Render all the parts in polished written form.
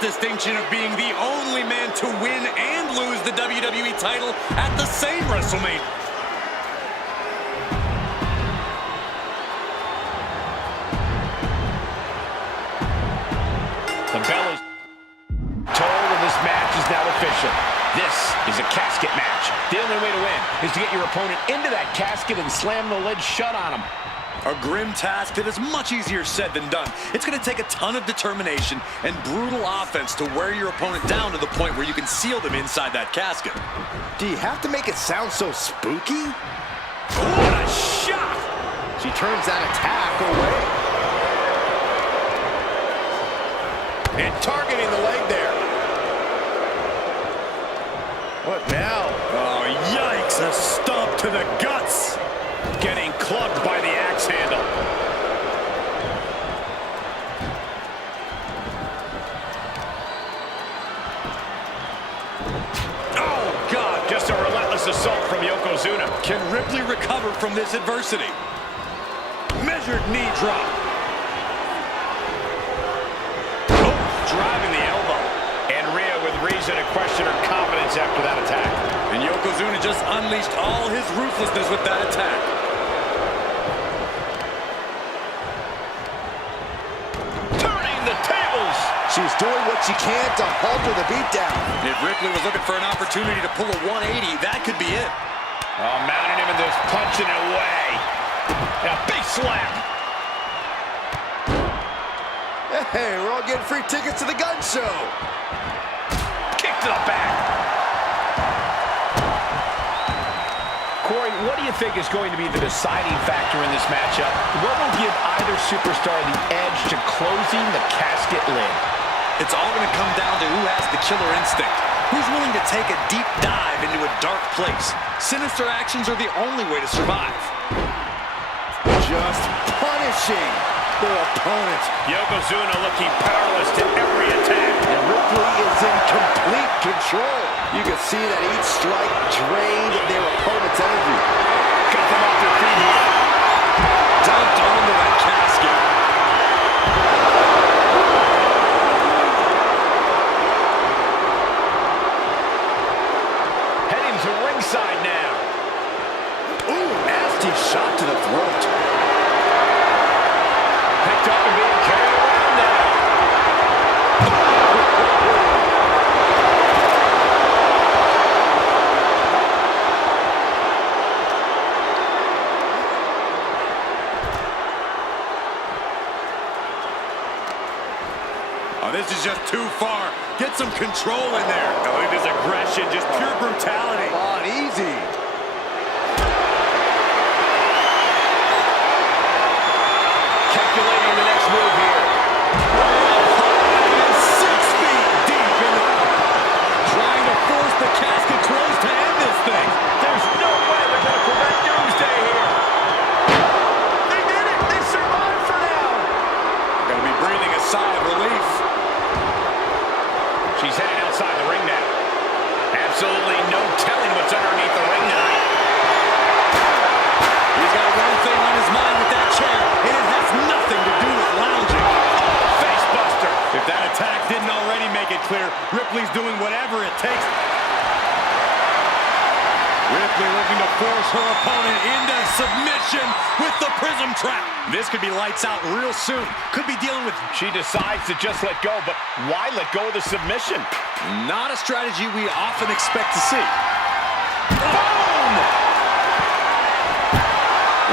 distinction of being the only man to win and lose the WWE title at the same WrestleMania. The bell is tolled and this match is now official. This is a casket match. The only way to win is to get your opponent into that casket and slam the lid shut on him. A grim task that is much easier said than done. It's going to take a ton of determination and brutal offense to wear your opponent down to the point where you can seal them inside that casket. Do you have to make it sound so spooky? What a shot! She turns that attack away. And targeting the leg there. What now? Oh, yikes! A stomp to the guts! Getting clubbed by the axe handle. Oh, God! Just a relentless assault from Yokozuna. Can Ripley recover from this adversity? Measured knee drop. Oh, driving the elbow. And Rhea with reason to question her confidence after that attack. And Yokozuna just unleashed all his ruthlessness with that attack. Turning the tables. She's doing what she can to halter the beatdown. If Ripley was looking for an opportunity to pull a 180, that could be it. Oh, mounting him and just punching it away. And a big slap. Hey, we're all getting free tickets to the gun show. Kick to the back. Corey, what do you think is going to be the deciding factor in this matchup? What will give either superstar the edge to closing the casket lid? It's all going to come down to who has the killer instinct. Who's willing to take a deep dive into a dark place? Sinister actions are the only way to survive. Just punishing their opponent. Yokozuna looking powerless to every attack. And Ripley is in complete control. You can see that each strike drained their opponent's energy. Got them off their feet here. Dumped onto that casket. Heading to ringside now. Ooh, nasty shot to the throat. Picked up and being carried around now. Oh, this is just too far. Get some control in there. Oh, look at this aggression, just pure brutality. Come on, easy. Calculating the next move here. 6 feet deep in the... Trying to force the casket closed to end this thing. There's no way they're going to prevent doomsday here. They did it. They survived for now. Gonna be breathing a sigh of relief. She's heading outside the ring now. Absolutely no telling what's underneath the ring tonight. He's got one thing on his mind with that chair, and it has nothing to do with lounging. Face buster. If that attack didn't already make it clear, Ripley's doing whatever it takes. Ripley looking to force her opponent into submission with the prism trap. This could be lights out real soon. Could be dealing with... She decides to just let go, but why let go of the submission? Not a strategy we often expect to see. Boom!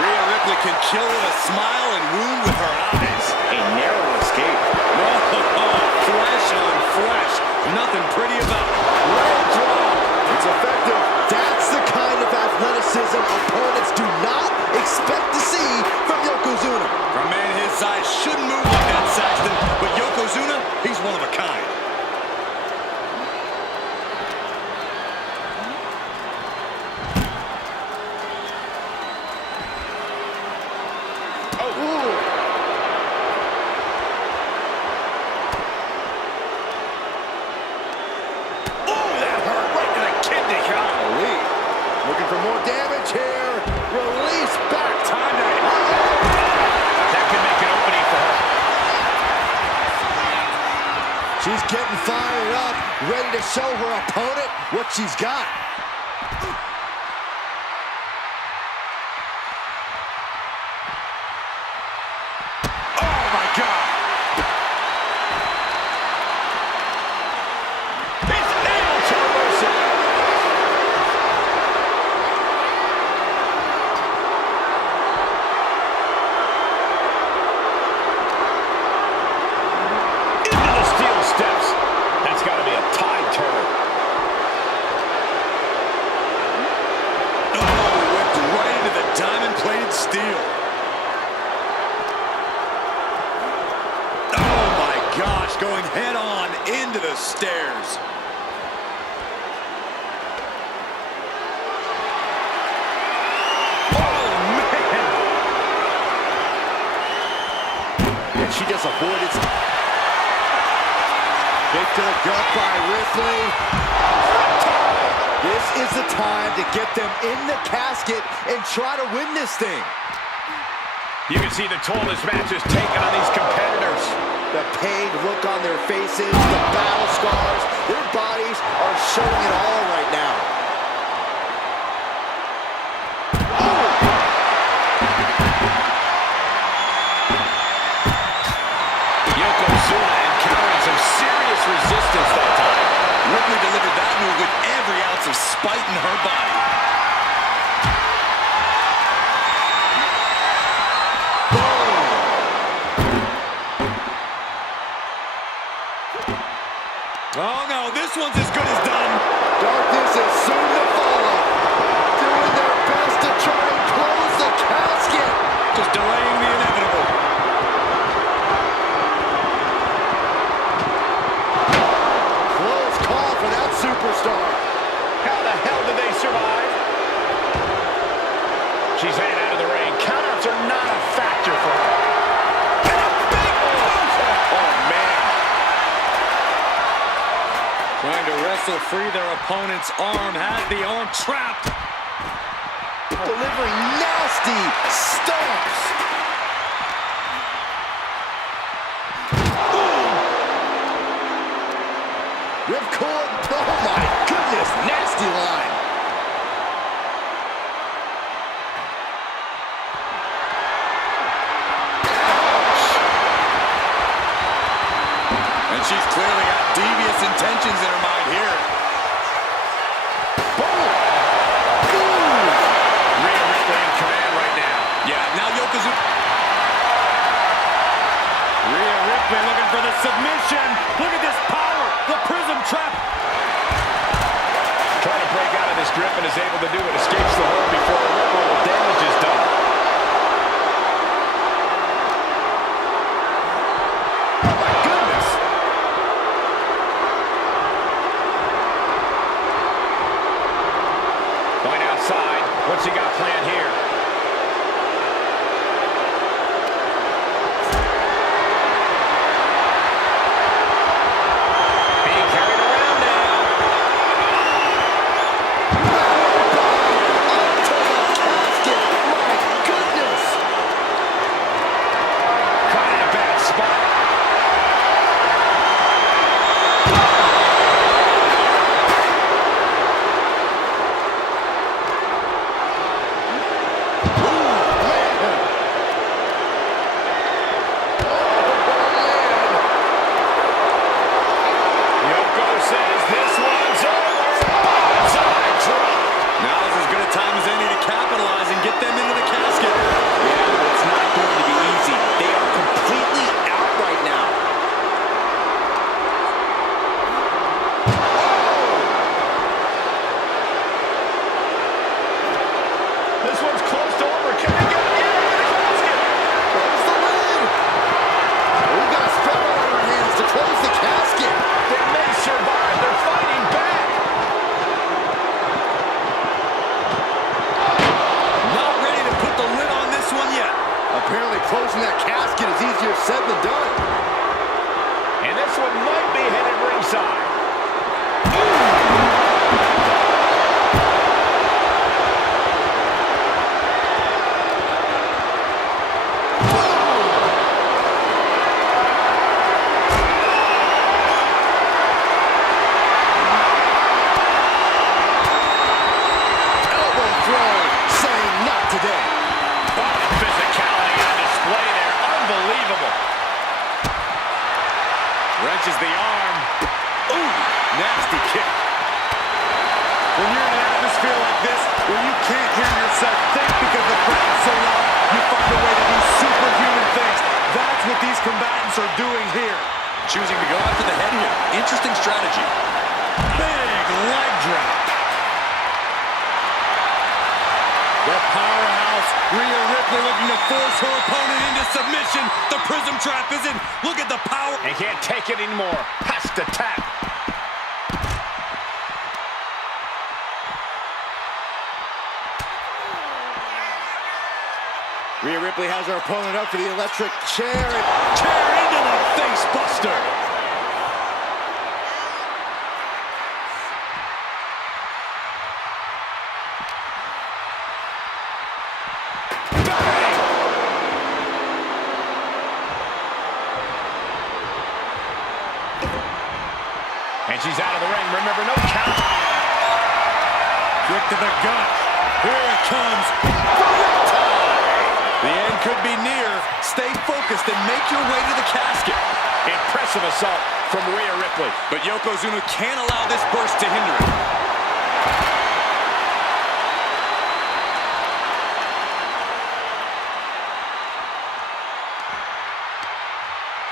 Rhea Ripley can kill with a smile and wound with her eyes. A narrow escape. Oh, flesh on flesh. Nothing pretty about it. Leg drop. It's effective. That's the kind of athleticism opponents do not expect to see from Yokozuna. For a man his size, shouldn't move like that, Saxton. But Yokozuna, he's one of a kind. Looking for more damage here. Release back. Time to... That could make an opening for her. She She's getting fired up, ready to show her opponent what she's got. Oh, my God. He's able to reverse it. Into the steel steps. That's got to be a tide turner. Oh, whipped right into the diamond-plated steel. Oh, my gosh, going head-on into the stairs. And she just avoided some. Kick to the gut by Ripley. This is the time to get them in the casket and try to win this thing. You can see the toll this match is taking on these competitors. The pained look on their faces, the battle scars, their bodies are showing it all right now. Yokozuna encountering some serious resistance that time. Ripley delivered that move with every ounce of spite in her body. Oh no, this one's as good as done. Darkness is soon to follow. Doing their best to try and close the casket. Just delaying the inevitable. Close call for that superstar. How the hell did they survive? She's headed out of the ring. Countouts are not a factor for her. And a big move! Oh, man. Trying to wrestle free their opponent's arm, has the arm trapped. Delivering nasty stomps. Ripcord, oh my goodness, nasty line. And she's clearly got devious intentions in her mind here. Boom. Rhea Ripley in command right now. Yeah, now Yokozuna. Rhea Ripley looking for the submission. Look at this power. The prism trap. Trying to break out of this grip and is able to do it. Escapes the hold before irreparable damage is done. Oh my goodness. Going outside. What's he got planned here? Being carried around now. Onto the casket. My goodness. Caught in a bad spot. Yoko says this one's over. Side drop. Now's as good a time as any to capitalize and get them into the casket. Yeah, but it's not going to be easy. They are completely out right now. This one's close to over. Can they get it into the casket? Close the lid. We've got a spell on our hands to close the casket. They may survive. They're fighting back. Not ready to Uses the arm. Ooh, nasty kick. When you're in an atmosphere like this, where you can't hear yourself think because the crowd's so loud, you find a way to do superhuman things. That's what these combatants are doing here. Choosing to go after the head here. Interesting strategy. Big leg drop. The powerhouse, Rhea Ripley, looking to force her opponent into submission. The prism trap is in. Look at the power. And can't take it anymore. Has to tap. Rhea Ripley has her opponent up for the electric chair. Chair into the face buster. Bang! And she's out of the ring. Remember, no count. Kick to the gut. Here it comes. The end could be near. Stay focused and make your way to the casket. Impressive assault from Rhea Ripley. But Yokozuna can't allow this burst to hinder him.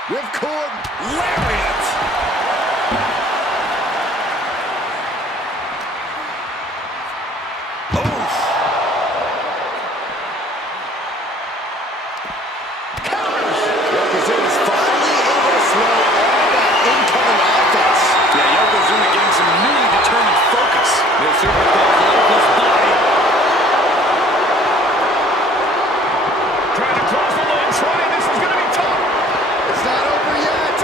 Ripcord Lariat! Oof! Yokozuna's finally able to slow all that incoming offense. Yeah, Yokozuna getting some newly determined focus. The supercross lifeless body. Trying to close the lid. Trying. This is going to be tough. It's not over yet.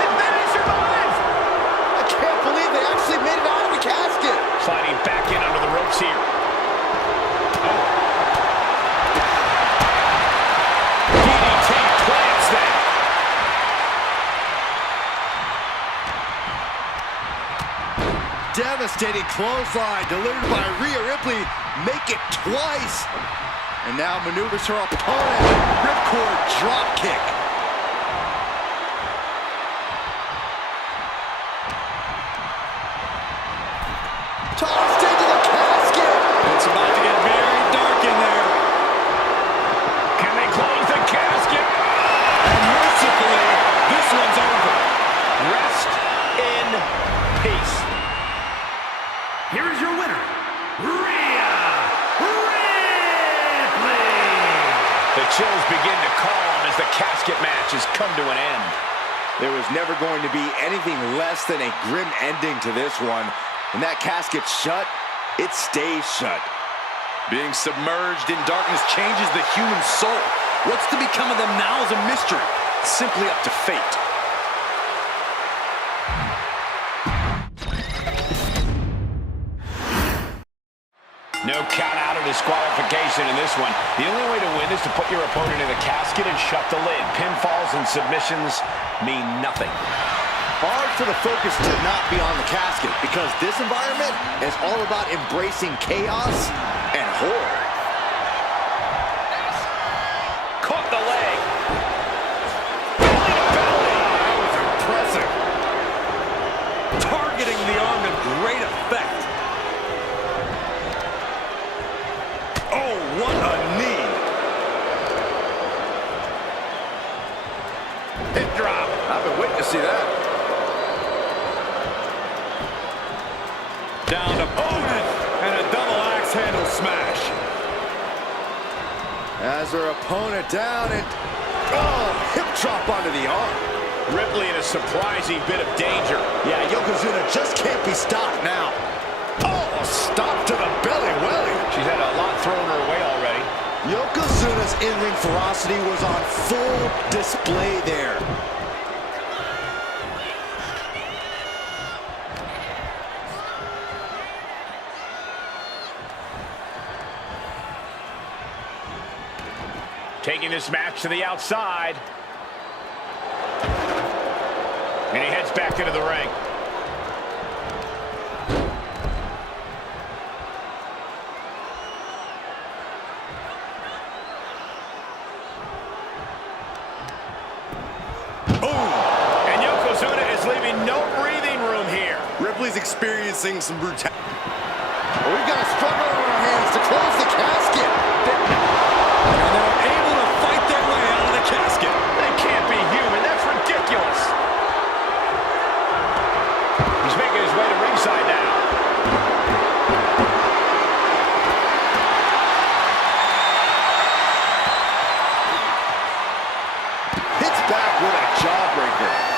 And then he survives. I can't believe they actually made it out of the casket. Sliding back in under the ropes here. DDT plants that. Devastating clothesline delivered by Rhea Ripley. Make it twice. And now maneuvers her opponent. Ripcord drop kick. Tossed into the casket. It's about to get very dark in there. Can they close the casket? And mercifully, this one's over. Rest in peace. Here is your winner, Rhea Ripley. The chills begin to calm as the casket match has come to an end. There was never going to be anything less than a grim ending to this one. When that casket's shut, it stays shut. Being submerged in darkness changes the human soul. What's to become of them now is a mystery. It's simply up to fate. No count out or disqualification in this one. The only way to win is to put your opponent in the casket and shut the lid. Pinfalls and submissions mean nothing. Hard for the focus to not be on the casket because this environment is all about embracing chaos and horror. Caught the leg. That was impressive. Targeting the arm to great effect. Oh, what a knee. Hip drop. I've been waiting to see that. Down opponent and a double axe handle smash. As her opponent down and, oh, hip drop onto the arm. Ripley in a surprising bit of danger. Yeah, Yokozuna just can't be stopped now. Oh, stop to the belly welly. She's had a lot thrown her way already. Yokozuna's in-ring ferocity was on full display there. Taking this match to the outside. And he heads back into the ring. Ripley's experiencing some brutality. We've got a struggle on our hands to close the casket. And they're able to fight their way out of the casket. That can't be human. That's ridiculous. He's making his way to ringside now. Hits back with a jawbreaker.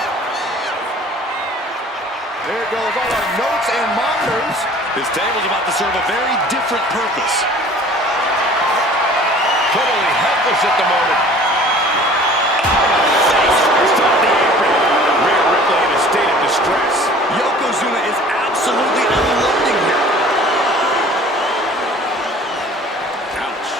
There goes all our notes and monitors. This table's about to serve a very different purpose. Totally helpless at the moment. Face first off the apron. Rhea Ripley in a state of distress. Yokozuna is absolutely unloading here. Ouch.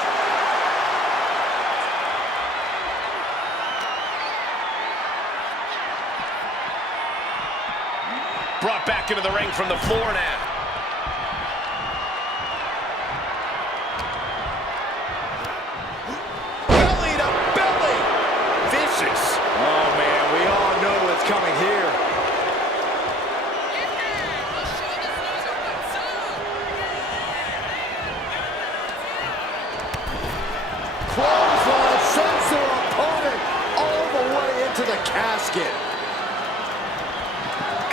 Brought back into the ring from the floor now. Belly to belly. Vicious. Oh, man, we all know what's coming here. Clothesline sends their opponent all the way into the casket.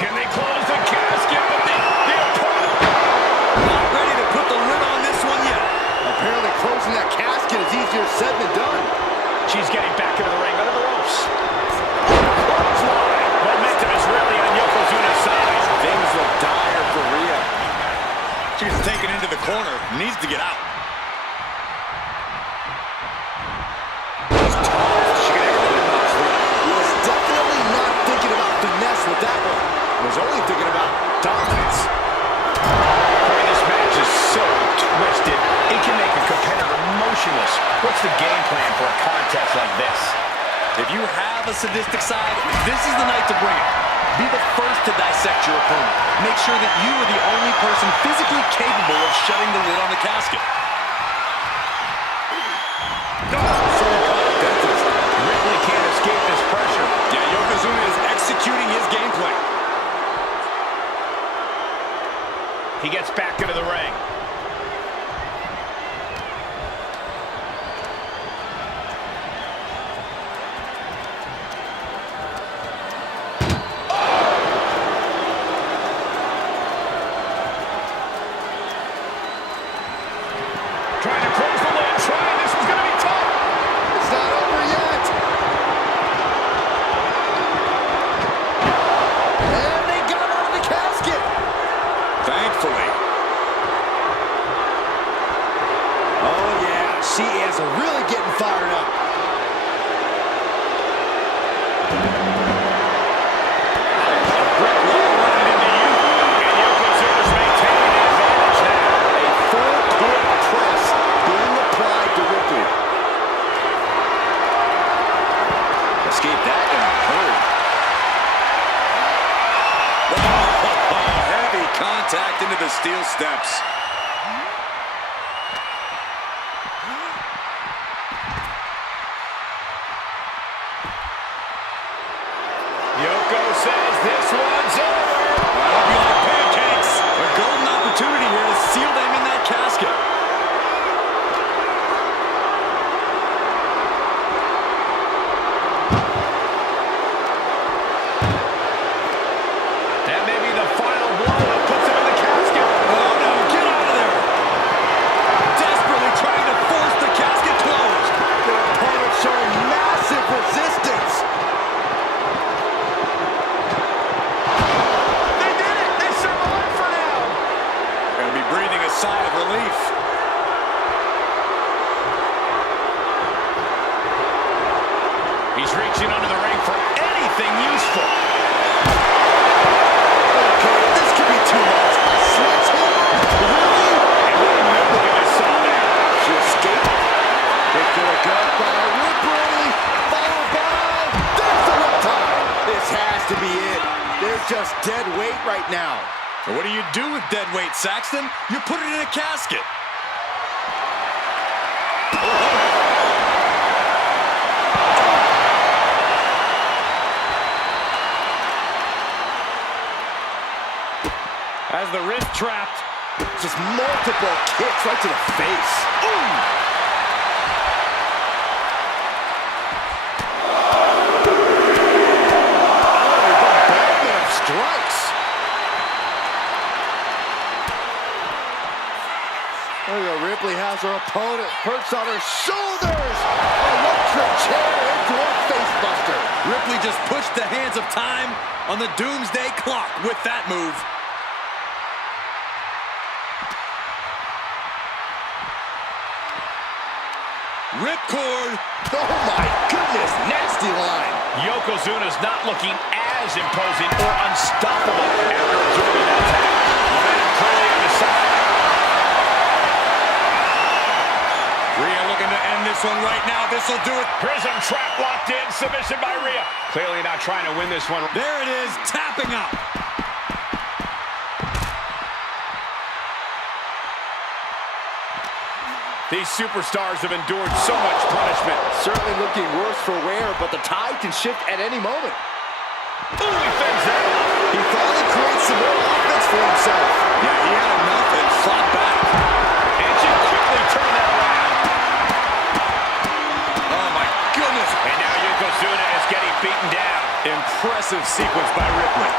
Can they close the casket with the opponent? Not ready to put the lid on this one yet. Apparently closing that casket is easier said than done. She's getting back into the ring under the ropes. Clothesline. Momentum is really on Yokozuna's side. Things look dire for Rhea. She's taken into the corner. Needs to get out. He was definitely not thinking about finesse with that one. He was only thinking about dominance. Boy, this match is so twisted. It can make a competitor motionless. What's the game plan for a contest like this? If you have a sadistic side, this is the night to bring it. Be the first to dissect your opponent. Make sure that you are the only person physically capable of shutting the lid on the casket. Ripley can't escape this pressure. Yeah, Yokozuna is executing his game plan. He gets back into the ring. Trying to close the lid, trying. This was going to be tough. It's not over yet. And they got out of the casket. Thankfully. Oh, yeah. She is really getting fired up. Brett Wall running into you. And Yokozuna's maintaining the advantage now. A full-court press being applied to Ripley. Escape that in a hurry. Oh, heavy contact into the steel steps. Yoko says this one's over. That'll be like pancakes. A golden opportunity here to seal them in that casket. That may be the final blow that puts him in the casket. Oh no, get out of there. Desperately trying to force the casket closed. Their opponent showing massive resistance. They did it. They survived for now. Gonna be breathing a sigh of relief. He's reaching under the ring for anything useful. Okay, this could be too much. A switch hit? Really? And what a move we just saw there. She escaped. Picked it up by Ripley. Followed by... There's the riptide. This has to be it. They're just dead weight right now. And what do you do with dead weight, Saxton? You put it in a casket. trapped. Just multiple kicks right to the face. Ooh! Strikes. There you go. Ripley has her opponent. Hurts on her shoulders. Electric chair into a face buster. Ripley just pushed the hands of time on the doomsday clock with that move. Ripcord. Oh my goodness. Nasty line. Yokozuna's not looking as imposing or unstoppable after absorbing that attack. Momentum clearly on the side. Rhea looking to end this one right now. This will do it. Prism trap locked in. Submission by Rhea. Clearly not trying to win this one. There it is, tapping out. These superstars have endured so much punishment. Certainly looking worse for wear, but the tide can shift at any moment. Ooh, he fends that off. He finally creates some more offense for himself. Yeah, he had enough and fought back. And she quickly turned that around. Oh my goodness. And now Yokozuna is getting beaten down. Impressive sequence by Ripley.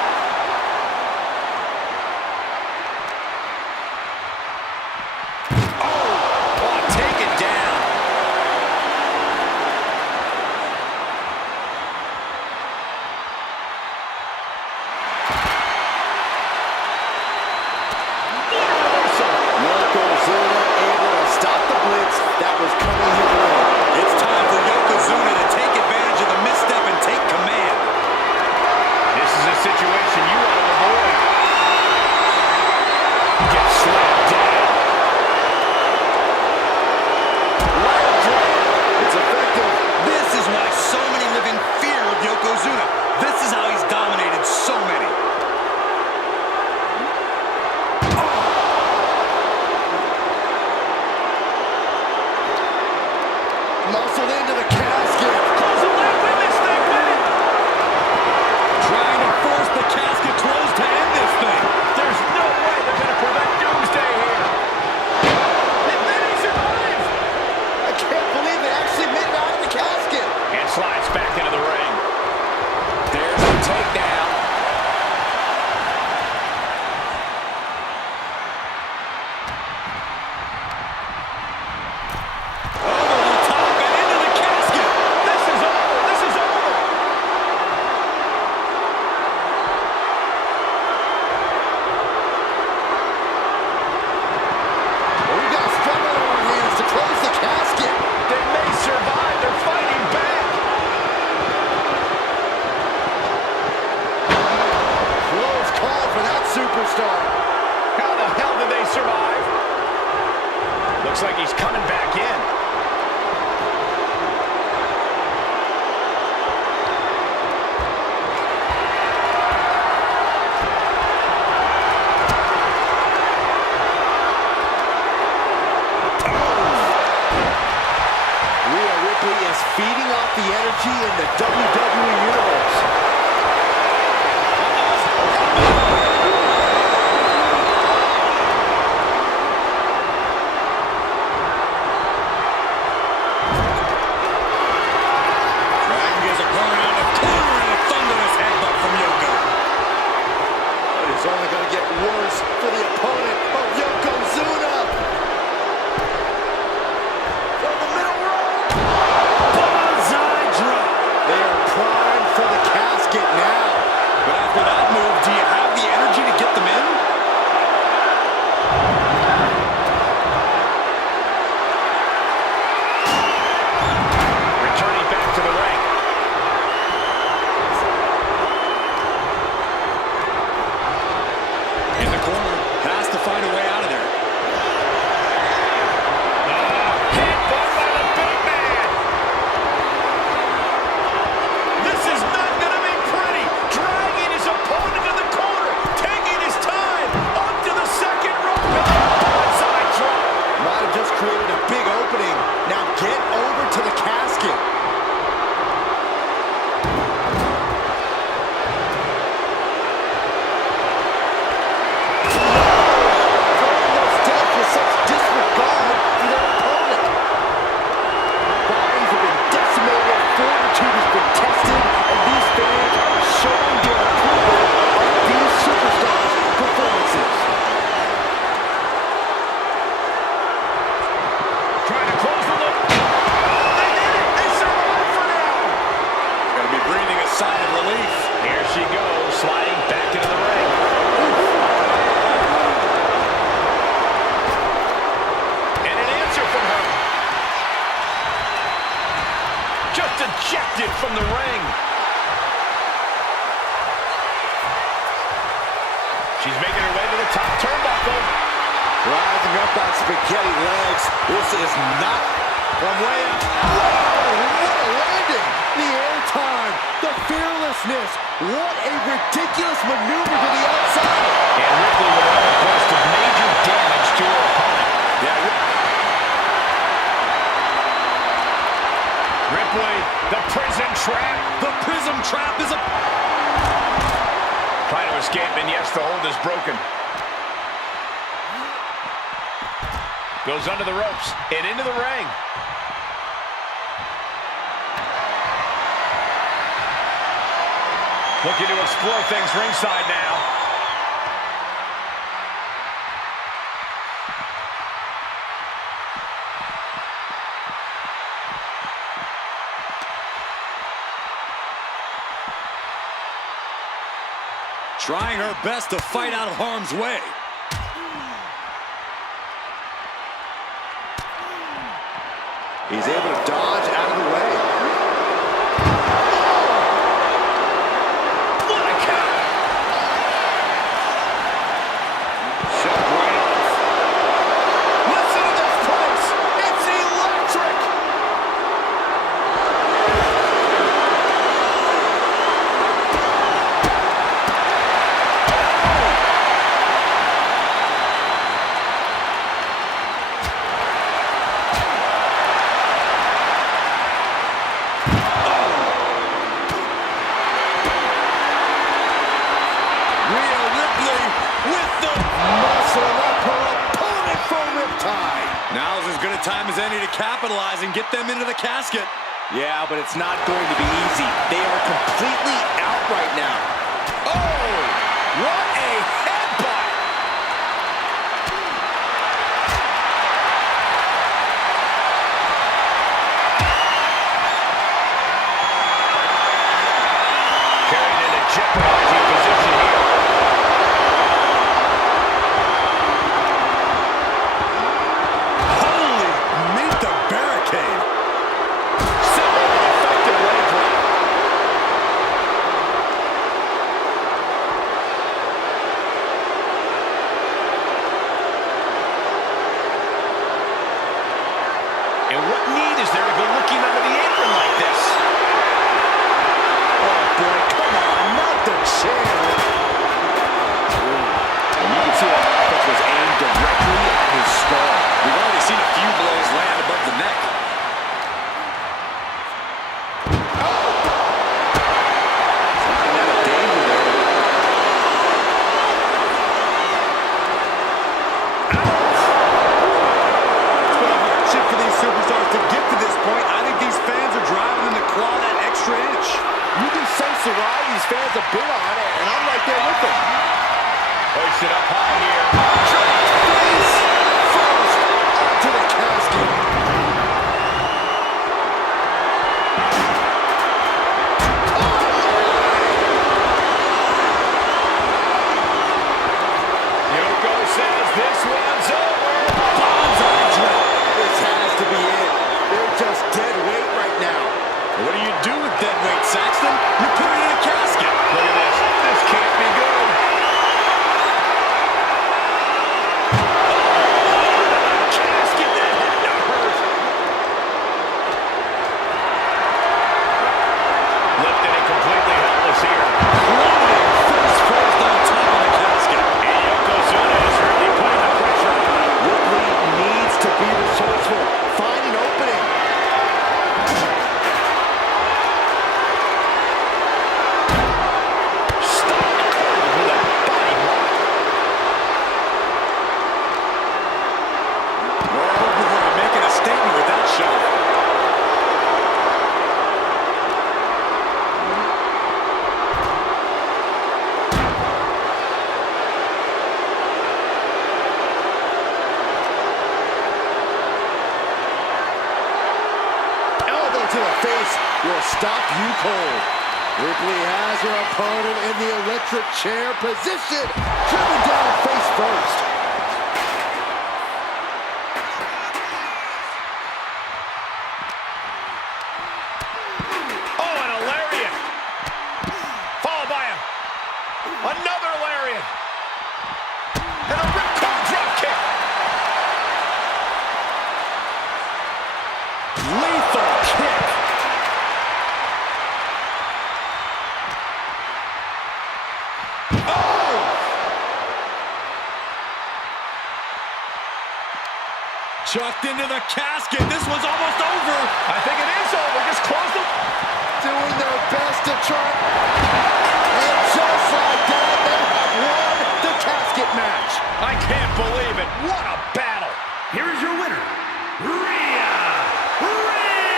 Muscled into the casket. Close the leg, win this thing, win it. Trying to force the casket closed to end this thing. There's no way they're going to prevent doomsday here. And then he survives. I can't believe they actually made it out of the casket. And slides back into the ring. There's the takedown. How the hell did they survive? Looks like he's coming back in. Rhea Ripley is feeding off the energy in the WWE Universe. It's only going to get worse for the opponent of Yokozuna. From the middle rope. Bullseye drop. They are primed for the casket. ejected from the ring. She's making her way to the top turnbuckle. Rising up on spaghetti legs. This is not from way up. Whoa, what a landing. The airtime, the fearlessness. What a ridiculous maneuver to the outside. And Ripley with another burst of major damage to her opponent. Yeah, Ripley, the prison trap. The prism trap is a... Trying to escape, and yes, the hold is broken. Goes under the ropes and into the ring. Looking to explore things ringside now. Trying her best to fight out of harm's way. He's able to dodge out of the way. What a counter! Shot right off. Listen to this place! It's electric! Now's as good a time as any to capitalize and get them into the casket. Yeah, but it's not going to be easy. They are completely out right now. Oh! What a headbutt! Carried in a jeopardizing position here. And what need is there to go looking under the apron like this? Oh, boy, come on, not the chair. And you can see that offense was aimed directly at his skull. We've already seen a few blows land above the neck. Something out of danger there. It's been a hardship for these superstars to get to this point. I think these fans are driving them to claw that extra inch. You can sense the ride these fans have been on, and I'm right there with them. Hoist it up high here. Face first onto the casket. Yoko says this one's over. Bonsai drop. This has to be it. They're just dead weight right now. What do you do with dead weight, Saxton? You put it in a casket. Look at this. This can't be good. Casket that had no hurt. Lifted and completely helpless here. Plummeting face first on top of the casket. And Yokozuna is really putting the pressure on. Ripley needs to be resourceful. Find an opening. With a body block. Well, we're making a statement with that shot. Elbow to the face will stop you cold. Ripley has her opponent in the electric chair position. Driven down face first. Oh, Chucked into the casket. This one's almost over. I think it is over. Just close the... Doing their best to try. And just like that, they have won the casket match. I can't believe it. What a battle. Here is your winner, Rhea Ripley.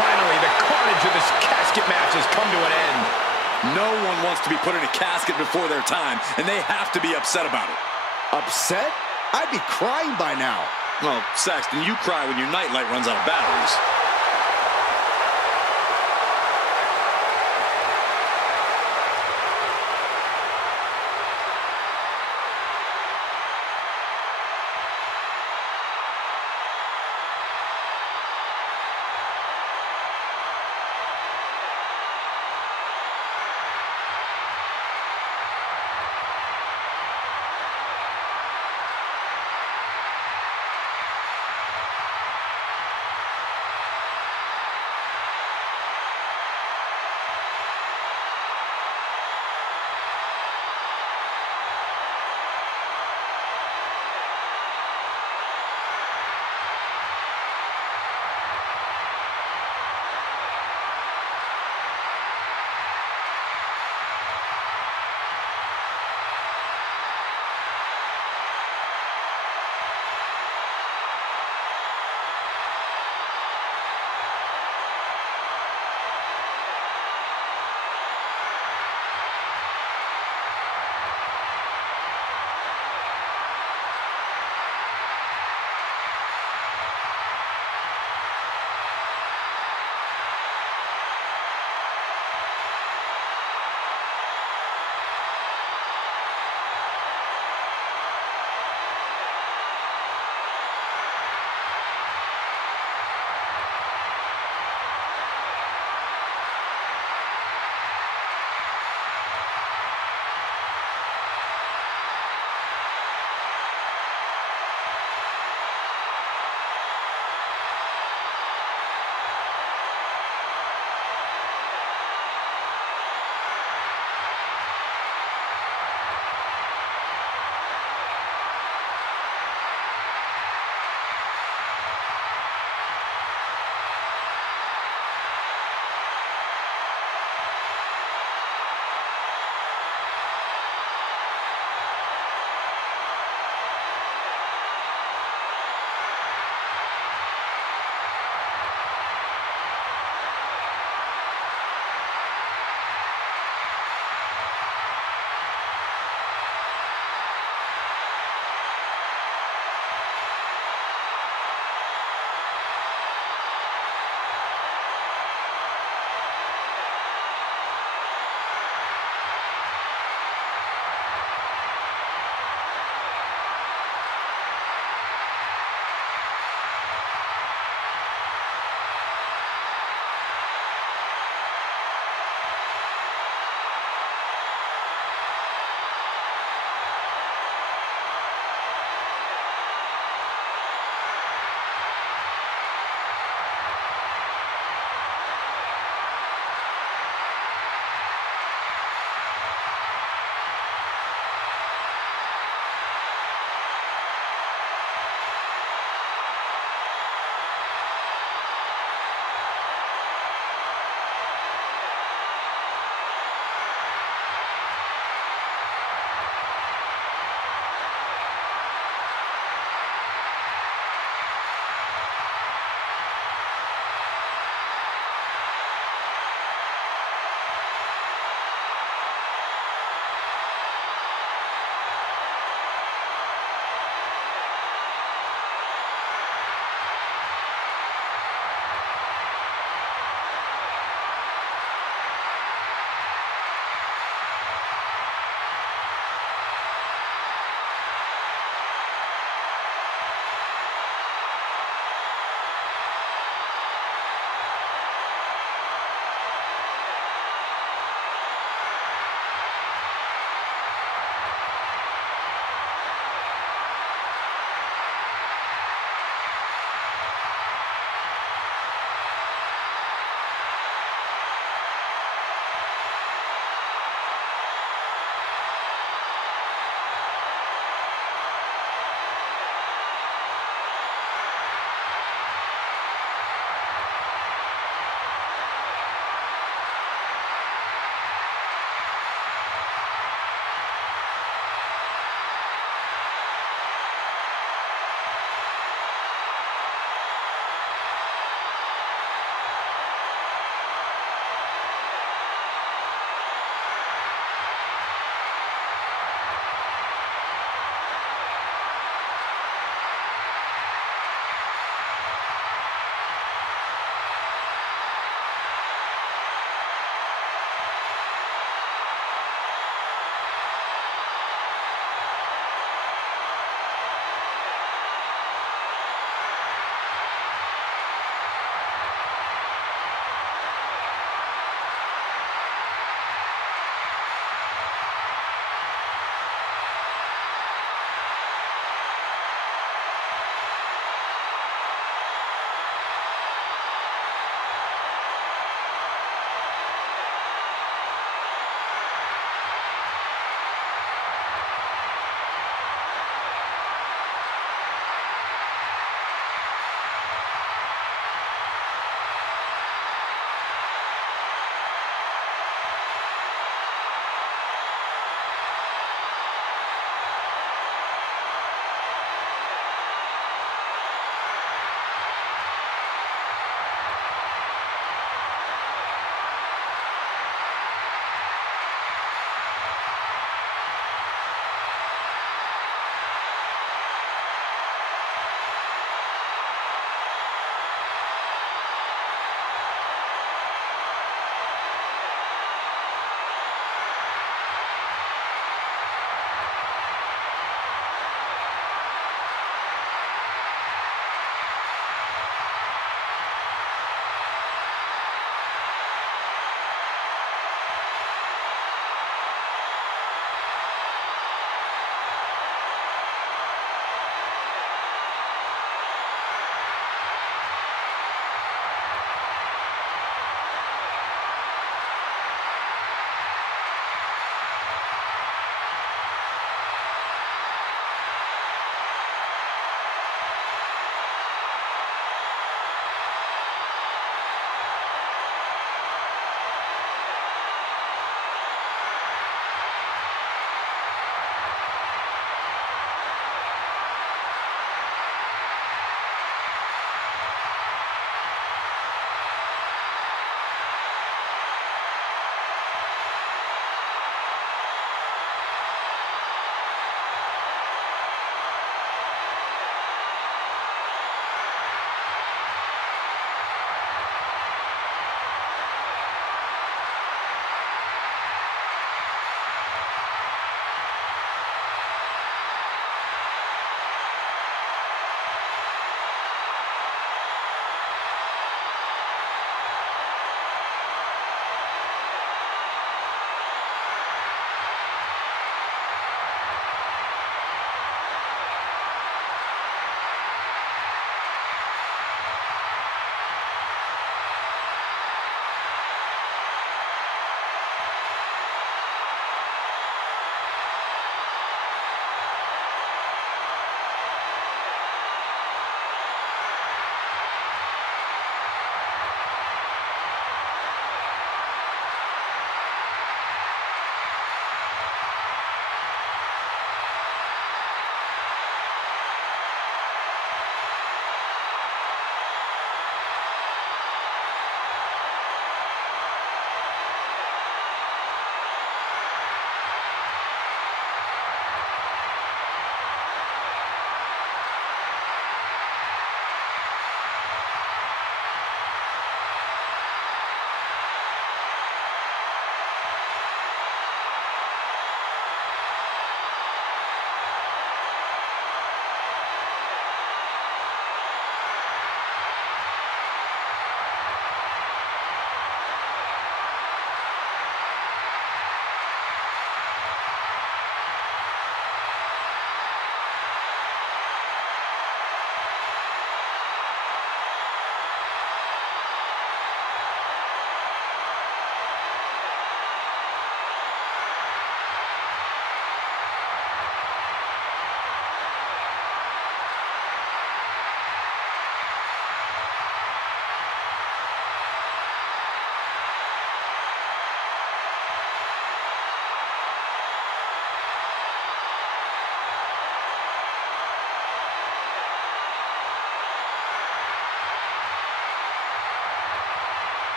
Finally, the carnage of this casket match has come to an end. No one wants to be put in a casket before their time, and they have to be upset about it. Upset? I'd be crying by now. Well, Saxton, you cry when your nightlight runs out of batteries.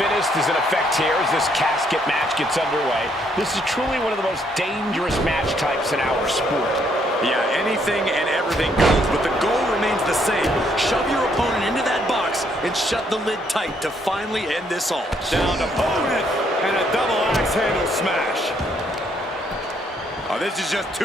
fittest is in effect here as this casket match gets underway. This is truly one of the most dangerous match types in our sport. Yeah, anything and everything goes, but the goal remains the same. Shove your opponent into that box and shut the lid tight to finally end this all. Down opponent and a double axe handle smash. Oh, this is just too